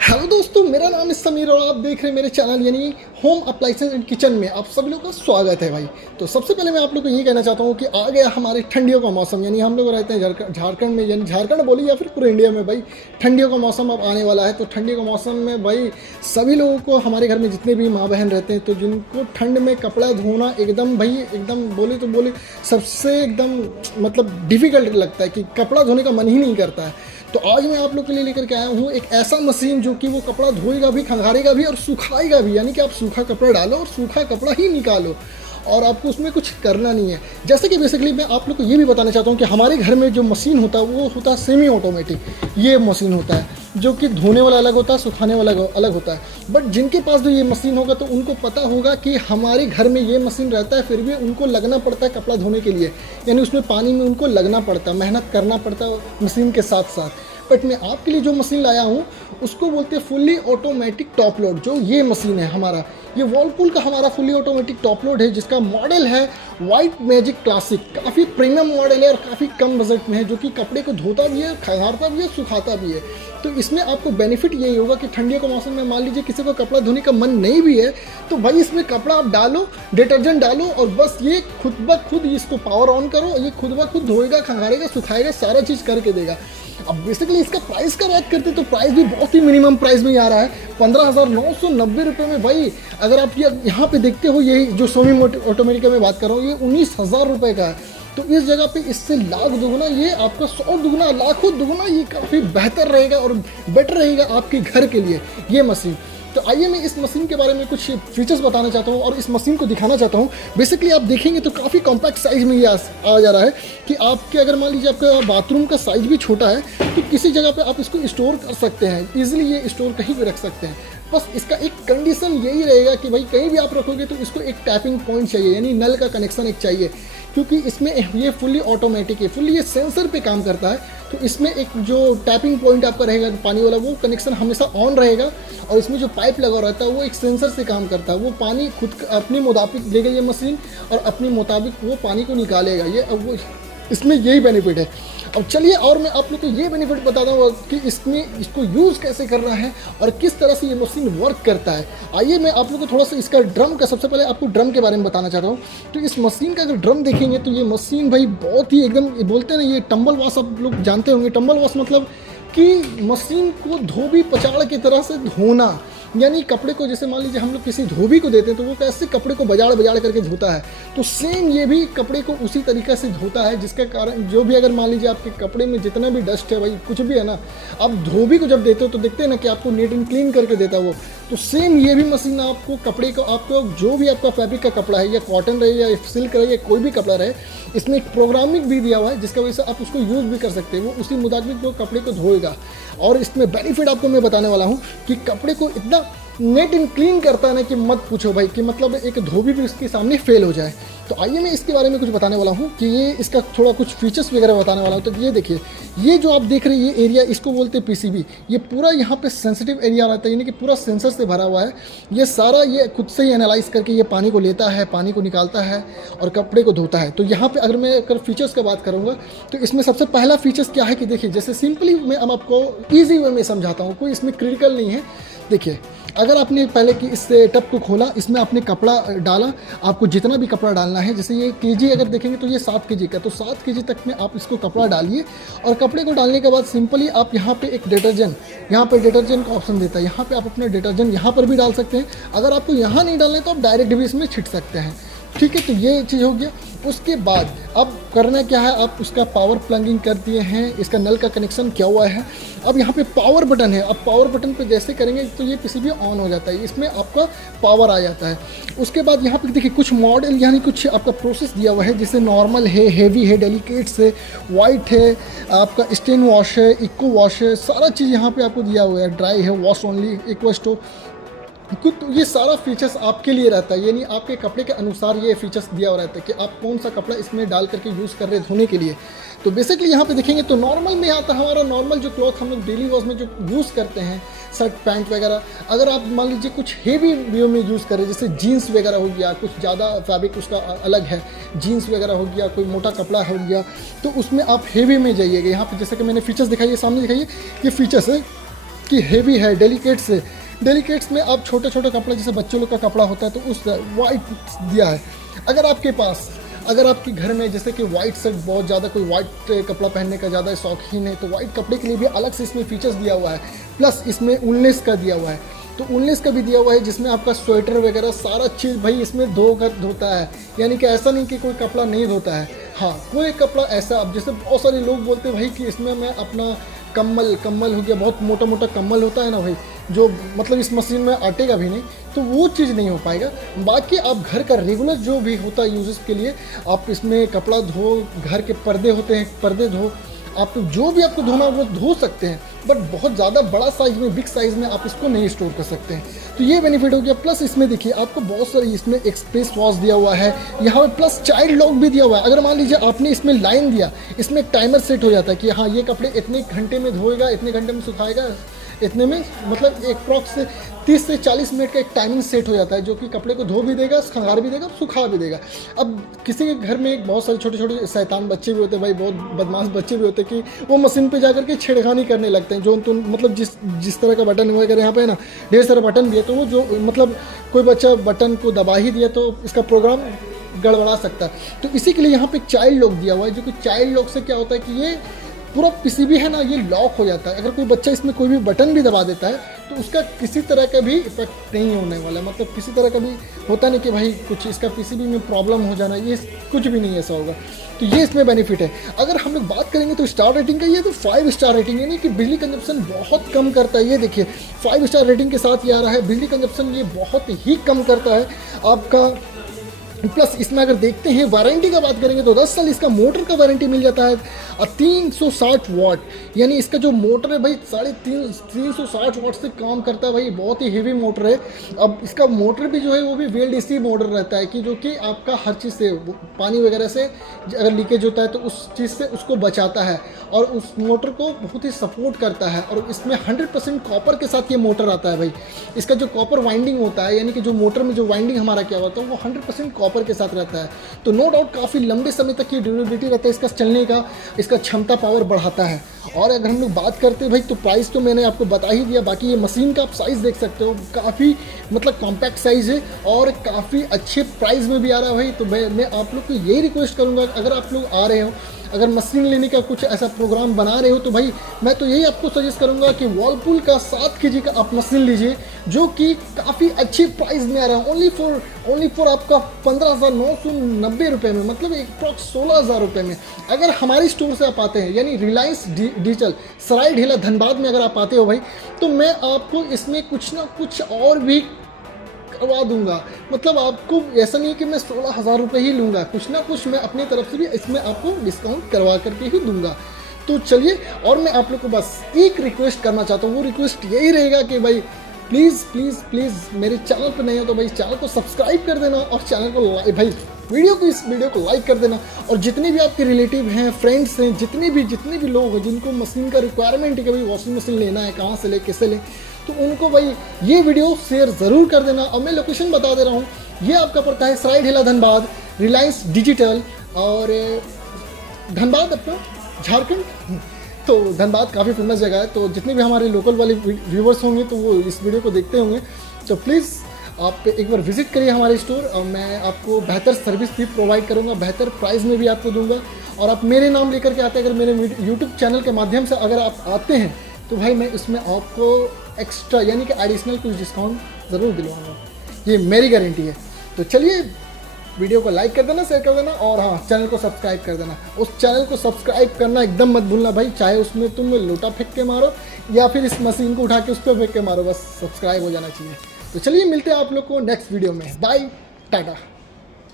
Hello दोस्तों, मेरा नाम है समीर और आप देख रहे हैं मेरे चैनल यानी होम अप्लाइंसेस एंड किचन में आप सभी लोगों का स्वागत है भाई। तो सबसे पहले मैं आप लोग को ये कहना चाहता हूँ कि आ गया हमारे ठंडियों का मौसम। यानी हम लोग रहते हैं झारखंड में, यानी झारखंड बोली या फिर पूरे इंडिया में भाई ठंडियों का मौसम अब आने वाला है। तो ठंडी का मौसम में भाई सभी लोगों को, हमारे घर में जितने भी माँ बहन रहते हैं, तो जिनको ठंड में कपड़ा धोना एकदम भाई एकदम बोले सबसे एकदम मतलब डिफ़िकल्ट लगता है कि कपड़ा धोने का मन ही नहीं करता है। तो आज मैं आप लोग के लिए लेकर के आया हूँ एक ऐसा मशीन जो कि वो कपड़ा धोएगा भी, खंगारेगा भी और सुखाएगा भी। यानी कि आप सूखा कपड़ा डालो और सूखा कपड़ा ही निकालो और आपको उसमें कुछ करना नहीं है। जैसे कि बेसिकली मैं आप लोग को ये भी बताना चाहता हूँ कि हमारे घर में जो मशीन होता है वो होता है सेमी ऑटोमेटिक। ये मशीन होता है जो कि धोने वाला अलग होता है, सुखाने वाला अलग होता है। बट जिनके पास जो ये मशीन होगा तो उनको पता होगा कि हमारे घर में ये मशीन रहता है, फिर भी उनको लगना पड़ता है कपड़ा धोने के लिए। यानी उसमें पानी में उनको लगना पड़ता है, मेहनत करना पड़ता है मशीन के साथ साथ। बट मैं आपके लिए जो मशीन लाया हूँ उसको बोलते हैं फुल्ली ऑटोमेटिक टॉप लोड। जो ये मशीन है हमारा, ये वर्लपूल का हमारा फुल्ली ऑटोमेटिक टॉप लोड है, जिसका मॉडल है वाइट मैजिक क्लासिक। काफ़ी प्रीमियम मॉडल है और काफ़ी कम बजट में है, जो कि कपड़े को धोता भी है, खंगारता भी है, सुखाता भी है। तो इसमें आपको बेनिफिट यही होगा कि ठंडियों के मौसम में मान लीजिए किसी को कपड़ा धोने का मन नहीं भी है, तो भाई इसमें कपड़ा आप डालो, डिटर्जेंट डालो और बस ये खुद ब खुद इसको पावर ऑन करो, ये खुद ब खुद धोएगा, खंगारेगा, सुखाएगा, सारा चीज़ करके देगा। अब बेसिकली इसका प्राइस का बात करते तो प्राइस भी बहुत ही मिनिमम प्राइस में ही आ रहा है, 15,990 रुपये में भाई। अगर आप ये यहाँ पे देखते हो, यही जो सोमी ऑटोमेटिक में बात कर रहा हूँ, ये 19,000 रुपये का है। तो इस जगह पे इससे लाख दुगुना, ये आपका 100 दुगुना, लाखों दुगुना ये काफ़ी बेहतर रहेगा और बेटर रहेगा आपके घर के लिए ये मशीन। तो आइए मैं इस मशीन के बारे में कुछ फीचर्स बताना चाहता हूँ और इस मशीन को दिखाना चाहता हूँ। बेसिकली आप देखेंगे तो काफ़ी कॉम्पैक्ट साइज़ में ये आ जा रहा है कि आपके अगर मान लीजिए आपका बाथरूम का साइज़ भी छोटा है तो किसी जगह पे आप इसको स्टोर कर सकते हैं, ईजिली ये स्टोर कहीं भी रख सकते हैं। बस इसका एक कंडीशन यही रहेगा कि भाई कहीं भी आप रखोगे तो इसको एक टैपिंग पॉइंट चाहिए, यानी नल का कनेक्शन एक चाहिए, क्योंकि इसमें ये फुल्ली ऑटोमेटिक है, फुल्ली ये सेंसर पे काम करता है। तो इसमें एक जो टैपिंग पॉइंट आपका रहेगा पानी वाला, वो कनेक्शन हमेशा ऑन रहेगा और इसमें जो पाइप लगा रहता है वो एक सेंसर से काम करता है। वो पानी खुद अपने मुताबिक लेगा ये मशीन और अपने मुताबिक वो पानी को निकालेगा। ये अब वो इसमें यही बेनिफिट है। अब चलिए और मैं आप लोग को ये बेनिफिट बताता हूँ कि इसमें इसको यूज़ कैसे करना है और किस तरह से ये मशीन वर्क करता है। आइए मैं आप लोग को थोड़ा सा इसका ड्रम का, सबसे पहले आपको ड्रम के बारे में बताना चाहता हूँ। तो इस मशीन का अगर ड्रम देखेंगे तो ये मशीन भाई बहुत ही एकदम, बोलते हैं ना ये टम्बल वॉश, आप लोग जानते होंगे टम्बल वॉश मतलब कि मशीन को धोबी पचाड़ की तरह से धोना। यानी कपड़े को जैसे मान लीजिए हम लोग किसी धोबी को देते हैं तो वो कैसे कपड़े को बजाड़ बजाड़ करके धोता है, तो सेम ये भी कपड़े को उसी तरीक़े से धोता है। जिसके कारण जो भी अगर मान लीजिए आपके कपड़े में जितना भी डस्ट है भाई, कुछ भी है ना, आप धोबी को जब देते हो तो देखते हैं ना कि आपको नीट एंड क्लीन करके देता है वो। तो सेम ये भी मशीन आपको कपड़े को, आपको जो भी आपका फैब्रिक का कपड़ा है, या कॉटन रहे या सिल्क रहे या कोई भी कपड़ा रहे, इसमें एक प्रोग्रामिंग भी दिया हुआ है जिसका वजह से आप उसको यूज़ भी कर सकते हैं। वो उसी मुताबिक वो कपड़े को धोएगा। और इसमें बेनिफिट आपको मैं बताने वाला हूँ कि कपड़े को इतना नेट एंड क्लीन करता है ना कि मत पूछो भाई, कि मतलब एक धोबी भी उसके सामने फेल हो जाए। तो आइए मैं इसके बारे में कुछ बताने वाला हूँ कि ये इसका थोड़ा कुछ फीचर्स वगैरह बताने वाला हूँ। तो ये देखिए, ये जो आप देख रहे हैं ये एरिया, इसको बोलते हैं पीसीबी। ये पूरा यहाँ पे सेंसिटिव एरिया रहता है, यानी कि पूरा सेंसर से भरा हुआ है। ये सारा ये खुद से ही एनालाइज करके ये पानी को लेता है, पानी को निकालता है और कपड़े को धोता है। तो यहाँ पे अगर मैं फीचर्स का बात करूँगा तो इसमें सबसे पहला फीचर्स क्या है कि देखिए, जैसे सिंपली मैं अब आपको ईजी वे में समझाता हूँ, कोई इसमें क्रिटिकल नहीं है। देखिए, अगर आपने पहले कि इस टब को खोला, इसमें आपने कपड़ा डाला, आपको जितना भी कपड़ा डालना है, जैसे ये केजी अगर देखेंगे तो ये 7 केजी का, तो 7 केजी तक में आप इसको कपड़ा डालिए। और कपड़े को डालने के बाद सिंपली आप यहाँ पे एक डिटर्जेंट, यहाँ पे डिटर्जेंट का ऑप्शन देता है, यहाँ पे आप अपना डिटर्जेंट यहाँ पर भी डाल सकते हैं। अगर आपको यहाँ नहीं डालना है तो आप डायरेक्ट भी इसमें छिट सकते हैं, ठीक है। तो ये चीज़ हो गया। उसके बाद अब करना क्या है, आप उसका पावर प्लगिंग कर दिए हैं, इसका नल का कनेक्शन किया हुआ है। अब यहाँ पे पावर बटन है, अब पावर बटन पे जैसे करेंगे तो ये पीसीबी ऑन हो जाता है, इसमें आपका पावर आ जाता है। उसके बाद यहाँ पे देखिए कुछ मॉडल यानी कुछ आपका प्रोसेस दिया हुआ है, जैसे नॉर्मल है, हेवी है, डेलिकेट्स है, वाइट है, आपका स्टेन वॉश है, इको वॉश है, सारा चीज़ यहाँ पे आपको दिया हुआ है। ड्राई है, वॉश ओनली, इको स्टोव, तो ये सारा फीचर्स आपके लिए रहता है, यानी आपके कपड़े के अनुसार ये फीचर्स दिया हुआ रहता है कि आप कौन सा कपड़ा इसमें डाल करके यूज़ कर रहे हैं धोने के लिए। तो बेसिकली यहाँ पे देखेंगे तो नॉर्मल में आता है हमारा नॉर्मल जो क्लॉथ हम लोग डेली वॉश में जो यूज़ करते हैं, शर्ट पैंट वगैरह। अगर आप मान लीजिए कुछ हेवी व्यू में यूज़ करें, जैसे जीन्स वगैरह हो गया, कुछ ज़्यादा फैब्रिक उसका अलग है, जीन्स वगैरह हो गया, कोई मोटा कपड़ा हो गया, तो उसमें आप हेवी में जाइएगा। यहाँ पे जैसे कि मैंने फीचर्स दिखाई है, सामने दिखाइए, ये फीचर्स है। कि हेवी है, डेलिकेट्स है। डेलिकेट्स में आप छोटे छोटे कपड़े जैसे बच्चों लोग का कपड़ा होता है तो उस वाइट दिया है। अगर आपके घर में जैसे कि वाइट शर्ट बहुत ज़्यादा कोई वाइट कपड़ा पहनने का ज़्यादा शौकीन है तो वाइट कपड़े के लिए भी अलग से इसमें फीचर्स दिया हुआ है। प्लस इसमें उलनेस का दिया हुआ है, तो उलनेस का भी दिया हुआ है जिसमें आपका स्वेटर वगैरह सारा चीज़ भाई इसमें धोता है। यानी कि ऐसा नहीं कि कोई कपड़ा नहीं धोता है। हाँ, कोई कपड़ा ऐसा, अब जैसे बहुत सारे लोग बोलते हैं भाई कि इसमें मैं अपना कम्बल हो गया, बहुत मोटा मोटा कम्बल होता है ना भाई, जो मतलब इस मशीन में अटेगा भी नहीं, तो वो चीज़ नहीं हो पाएगा। बाकी आप घर का रेगुलर जो भी होता है यूजेस के लिए आप इसमें कपड़ा धो, घर के पर्दे होते हैं पर्दे धो, आप जो भी आपको धोना वो धो सकते हैं। बट बहुत ज़्यादा बड़ा साइज़ में, बिग साइज़ में आप इसको नहीं स्टोर कर सकते हैं, तो ये बेनिफिट हो गया। प्लस इसमें देखिए आपको बहुत सारी इसमें एक्सप्रेस वॉश दिया हुआ है यहाँ पे, प्लस चाइल्ड लॉक भी दिया हुआ है। अगर मान लीजिए आपने इसमें लाइन दिया, इसमें एक टाइमर सेट हो जाता है कि हाँ ये कपड़े इतने घंटे में धोएगा, इतने घंटे में सुखाएगा, इतने में, मतलब एक अप्रॉक्स 30 से 40 मिनट का एक टाइमिंग सेट हो जाता है जो कि कपड़े को धो भी देगा, खंगार भी देगा, सुखा भी देगा। अब किसी के घर में बहुत सारे छोटे छोटे शैतान बच्चे भी होते हैं भाई, बहुत बदमाश बच्चे भी होते हैं कि वो मशीन पे जाकर के छेड़खानी करने लगते हैं, जो तो मतलब जिस तरह का बटन वगैरह यहाँ पे है ना, ढेर सारे बटन भी है, तो वो जो मतलब कोई बच्चा बटन को दबा ही दिया तो इसका प्रोग्राम गड़बड़ा सकता है। तो इसी के लिए यहाँ पे चाइल्ड लॉक दिया हुआ है, जो कि चाइल्ड लॉक से क्या होता है कि ये पूरा पीसीबी है ना, ये लॉक हो जाता है। अगर कोई बच्चा इसमें कोई भी बटन भी दबा देता है तो उसका किसी तरह का भी इफेक्ट नहीं होने वाला, मतलब किसी तरह का भी होता नहीं कि भाई कुछ इसका पीसीबी में प्रॉब्लम हो जाना, ये कुछ भी नहीं ऐसा होगा। तो ये इसमें बेनिफिट है। अगर हम लोग बात करेंगे तो स्टार रेटिंग का, ये तो 5 स्टार रेटिंग है, यानी कि बिजली कंजप्शन बहुत कम करता है। ये देखिए 5 स्टार रेटिंग के साथ ये आ रहा है, बिजली कंजप्शन ये बहुत ही कम करता है आपका। प्लस इसमें अगर देखते हैं वारंटी का बात करेंगे तो 10 साल इसका मोटर का वारंटी मिल जाता है, और 360 वाट, यानी इसका जो मोटर है भाई 360 वाट से काम करता है भाई, बहुत ही हेवी मोटर है। अब इसका मोटर भी जो है वो भी VLDC मोटर रहता है कि जो कि आपका हर चीज़ से, पानी वगैरह से अगर लीकेज होता है तो उस चीज़ से उसको बचाता है और उस मोटर को बहुत ही सपोर्ट करता है। और इसमें 100% कॉपर के साथ ये मोटर आता है भाई। इसका जो कॉपर वाइंडिंग होता है, यानी कि जो मोटर में जो वाइंडिंग हमारा क्या होता है वो 100% कॉपर के साथ रहता है, तो नो डाउट काफ़ी लंबे समय तक ये ड्यूरेबिलिटी रहता है इसका चलने का, इसका क्षमता पावर बढ़ाता है। और अगर हम लोग बात करते हैं भाई तो प्राइस तो मैंने आपको बता ही दिया। बाकी ये मशीन का आप साइज़ देख सकते हो, काफ़ी मतलब कॉम्पैक्ट साइज़ है और काफ़ी अच्छे प्राइस में भी आ रहा है भाई। तो मैं आप लोग को यही रिक्वेस्ट करूँगा, अगर आप लोग आ रहे हो, अगर मशीन लेने का कुछ ऐसा प्रोग्राम बना रहे हो तो भाई मैं तो यही आपको सजेस्ट करूंगा कि वर्लपूल का 7 kg का आप मशीन लीजिए, जो कि काफ़ी अच्छी प्राइस में आ रहा है, ओनली फॉर आपका 15,990 रुपये में, मतलब एक अप्रॉक्स 16,000 रुपये में। अगर हमारे स्टोर से आप आते हैं, यानी रिलायंस डिजिटल सराय ढेला धनबाद में अगर आप आते हो भाई, तो मैं आपको इसमें कुछ ना कुछ और भी करवा दूंगा। मतलब आपको ऐसा नहीं कि मैं 16,000 रुपये ही लूँगा, कुछ ना कुछ मैं अपनी तरफ से भी इसमें आपको डिस्काउंट करवा करके ही दूंगा। तो चलिए, और मैं आप लोग को बस एक रिक्वेस्ट करना चाहता हूँ, वो रिक्वेस्ट यही रहेगा कि भाई प्लीज़ प्लीज़ प्लीज़ मेरे चैनल पर नहीं हो तो भाई चैनल को सब्सक्राइब कर देना और चैनल को लाइक, भाई इस वीडियो को लाइक कर देना। और जितने भी आपके रिलेटिव हैं, फ्रेंड्स हैं, जितने भी लोग हैं जिनको मशीन का रिक्वायरमेंट है कि भाई वॉशिंग मशीन लेना है, कहाँ से ले, कैसे ले, तो उनको भाई ये वीडियो शेयर ज़रूर कर देना। और मैं लोकेशन बता दे रहा हूँ, ये आपका पड़ता है सराय ढेला धनबाद, रिलायंस डिजिटल, और धनबाद अपना झारखंड। तो धनबाद काफ़ी फेमस जगह है, तो जितने भी हमारे लोकल वाले व्यूवर्स होंगे तो वो इस वीडियो को देखते होंगे, तो प्लीज़ आप एक बार विजिट करिए हमारे स्टोर, और मैं आपको बेहतर सर्विस भी प्रोवाइड करूंगा, बेहतर प्राइस में भी आपको दूंगा। और आप मेरे नाम लेकर के आते हैं, अगर मेरे यूट्यूब चैनल के माध्यम से अगर आप आते हैं तो भाई मैं इसमें आपको एक्स्ट्रा यानी कि एडिशनल कुछ डिस्काउंट ज़रूर दिलवाऊंगा, ये मेरी गारंटी है। तो चलिए, वीडियो को लाइक कर देना, शेयर कर देना, और हाँ चैनल को सब्सक्राइब कर देना। उस चैनल को सब्सक्राइब करना एकदम मत भूलना भाई, चाहे उसमें तुम लोटा फेंक के मारो या फिर इस मशीन को उठा के उस पर फेंक के मारो, बस सब्सक्राइब हो जाना चाहिए। तो चलिए, मिलते हैं आप लोग को नेक्स्ट वीडियो में। बाय, टाटा।